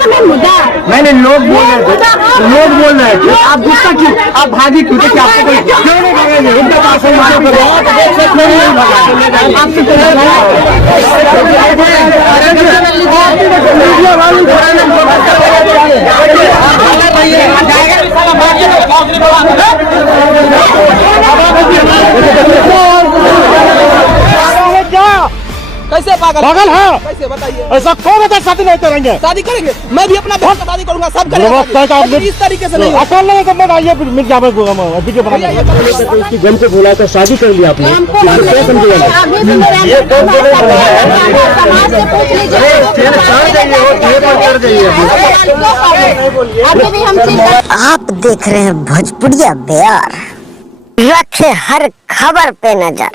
ना मेन मुद्दा। नहीं लोग बोल रहे थे, आप गुस्सा क्यों, आप भागी क्यों? देखिए आपको कोई क्यों नहीं भागेंगे, उनके पास है कैसे पागल है? कैसे बताइए? ऐसा कौन बता शादी नहीं करेंगे? शादी करेंगे, मैं भी अपना बहन का शादी करूंगा, सब करेंगे। इस तरीके से नहीं अकल नहीं तो मैं आइए मिर्जा में वीडियो बना उसकी गम से बोला तो शादी कर लिया आपने, क्या समझेगा? आप देख रहे हैं भोजपुरिया बिहार, रखे हर खबर पे नजर।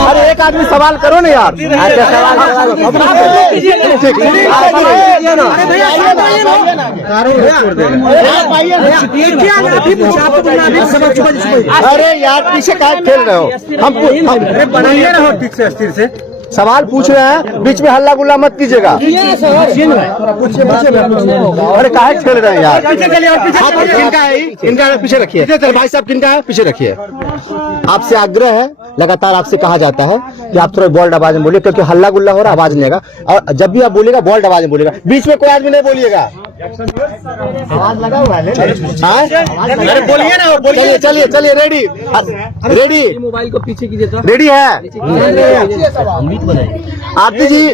अरे एक आदमी सवाल करो ना यार। अरे यार पीछे क्या खेल रहे हो? हम बनाइए ना ठीक से अस्थिर से सवाल पूछ रहे हैं, बीच में हल्ला गुल्ला मत कीजिएगा। अरे काहे खेल रहे हैं यार? इनका पीछे रखिए भाई साहब, किनका है पीछे रखिए। आपसे आग्रह है, लगातार आपसे कहा जाता है कि आप थोड़ा बोल्ड आवाज में बोलिए, क्योंकि हल्ला गुल्ला हो रहा आवाज नहीं आएगा। और जब भी आप बोलिएगा बोल्ड आवाज में बोलिएगा, बीच में कोई आदमी नहीं बोलिएगा। आवाज लगा हुआ है, अरे बोलिए ना, बोलिए। चलिए रेडी मोबाइल को पीछे कीजिए, रेडी है आरती जी?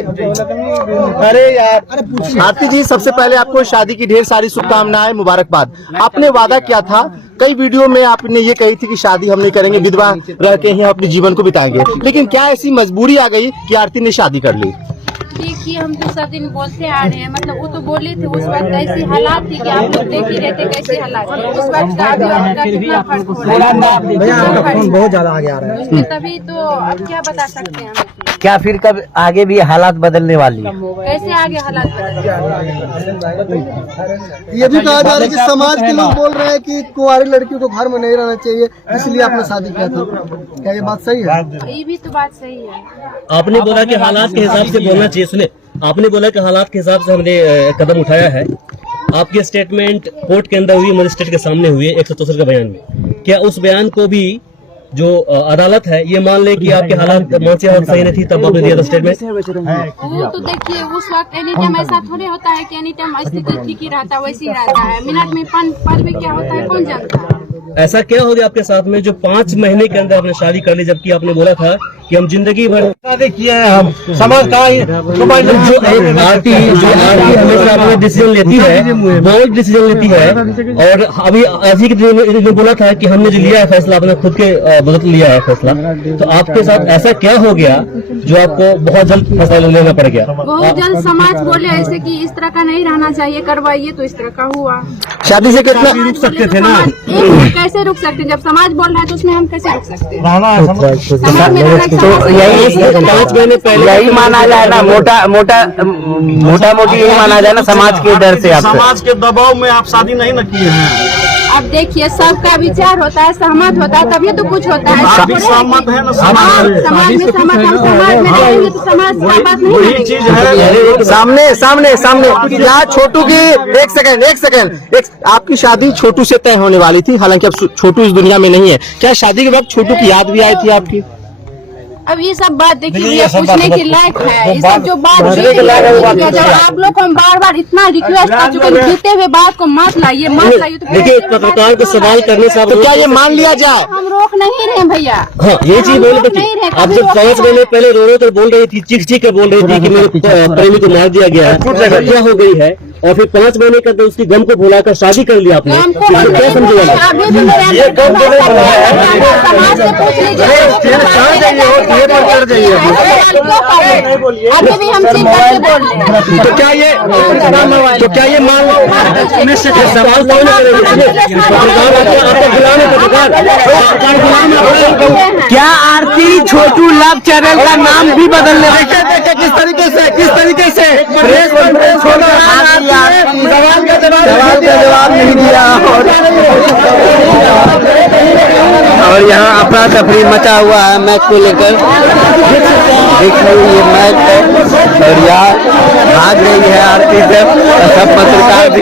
अरे यार आरती जी, सबसे पहले आपको शादी की ढेर सारी शुभकामनाएं, मुबारकबाद। आपने वादा किया था, कई वीडियो में आपने ये कही थी कि शादी हम नहीं करेंगे, विधवा रह के ही अपने जीवन को बिताएंगे, लेकिन क्या ऐसी मजबूरी आ गई कि आरती ने शादी कर ली? देखिए हम तो सब दिन बोलते आ रहे हैं, मतलब वो तो बोले थे उस वक्त ऐसी हालात थी कि आप लोग देख ही रहते कैसे हालात थे उस वक्त का, अभी उनका कितना फर्क हो रहा है। बहुत ज्यादा आगे आ रहा उसमें तभी तो अब क्या बता सकते हैं हम, क्या फिर कब आगे भी हालात बदलने वाली है? कैसे आगे हालात बदल? ये भी कहा जा रहा है कि समाज के लोग बोल रहे हैं कि कुंवारी लड़कियों को घर में नहीं रहना चाहिए, इसलिए आपने शादी किया था। क्या ये बात सही है? ये भी तो बात सही है। आपने बोला कि हालात के हिसाब से बोलना चाहिए। सुने, आपने बोला कि हालात के हिसाब से हमने कदम उठाया है। आपकी स्टेटमेंट कोर्ट के अंदर हुई, मजिस्ट्रेट के सामने हुई है 164 के बयान में। क्या उस बयान को भी जो अदालत है ये मान ले कि आपके हालात मानसिक हालत सही नहीं थी तब आपने दिया था स्टेटमेंट? वो तो देखिए उस वक्त एनी टाइम ऐसा थोड़े होता है कि एनी टाइम स्थिति ठीक ही रहता है, वैसे ही रहता है। मिनट में पल में क्या होता है कौन जानता है। ऐसा क्या हो गया आपके साथ में जो 5 महीने के अंदर आपने शादी कर ली, जबकि आपने बोला था कि हम जिंदगी भर शादी किए हैं, हम समाज का जो आरती हमेशा अपना डिसीजन लेती है, बोल्ड डिसीजन लेती है, और अभी आज ही के दिन बोला था कि हमने जो लिया है फैसला अपने खुद के बदल लिया है फैसला, तो आपके साथ ऐसा क्या हो गया जो आपको बहुत जल्द फैसला लेना पड़ गया? बहुत जल्द समाज बोले ऐसे कि इस तरह का नहीं रहना चाहिए, करवाइए, तो इस तरह का हुआ। शादी से कितना रुक सकते थे ना? कैसे रुक सकते? जब समाज बोल रहा है तो उसमें हम कैसे रुक सकते हैं? समाज में यही 5 महीने पहले यही माना जाए ना, मोटा मोटी यही माना जाए ना, समाज के डर से, समाज के दबाव में आप शादी नहीं न किए हैं। अब देखिए सबका विचार होता है, सहमत होता है, तभी तो कुछ होता है। आप भी सहमत है ना? समाज में सहमत, हम समाज में रहेंगे तो समाज का बात नहीं वही चीज है। सामने क्या छोटू की एक सेकंड, आपकी शादी छोटू से तय होने वाली थी, हालांकि अब छोटू इस दुनिया में नहीं है। क्या शादी के वक्त छोटू की याद भी आई थी आपकी? अब ये सब बात देखिए ये पूछने की लायक है, ये सब जो बात जब आप लोग को हम बार इतना रिक्वेस्ट कर चुके हैं, जीते हुए बात को मत लाइए तो देखिए पत्रकार को सवाल करने से तो क्या ये मान लिया जाए? हम रोक नहीं रहे भैया। हाँ ये चीज बोल रही, आप जब 5 महीने पहले रो कर बोल रही थी, चीख के बोल रही थी कि मेरे प्रेमी को मार दिया गया है, क्या हो गई है, और फिर 5 महीने का तो उसकी गम को भुलाकर शादी कर लिया आपने, क्या समझेगा? अभी भी हम चीज करके बोल रहे हैं। तो क्या ये मान सवाल कौन करेंगे? क्या आरती छोटू लव चैनल का नाम भी बदलने किस तरीके से सवाल का जवाब नहीं दिया, और यहाँ अफरा तफरी मचा हुआ है मैच को लेकर। देख लो ये मैच है। और यहाँ भाग रही है आरती से सब पत्रकार भी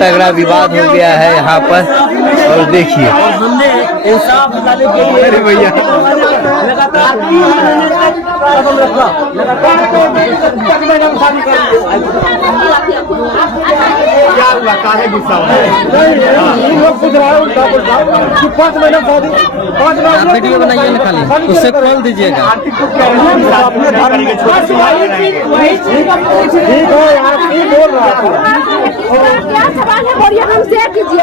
तगड़ा विवाद हो गया है यहाँ पर। और देखिए हमने इंसाफ दिलाने के लिए भैया लगातार वीडियो बनाइए निकालिए उससे खोल दीजिएगा। क्या सवाल है बोलिए हमसे कीजिए।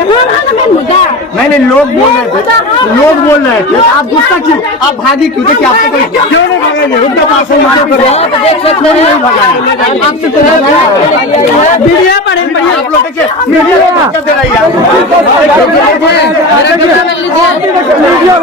नहीं लोग बोल रहे थे, लोग बोल रहे थे आप गुस्सा क्यों, आप भागी क्यों? देखिए आपसे कोई क्यों नहीं भागेंगे, उनके पास है देख सकते हैं आपसे कोई मीडिया पढ़े आप लोग देखिए मीडिया क्या दे रही है। मीडिया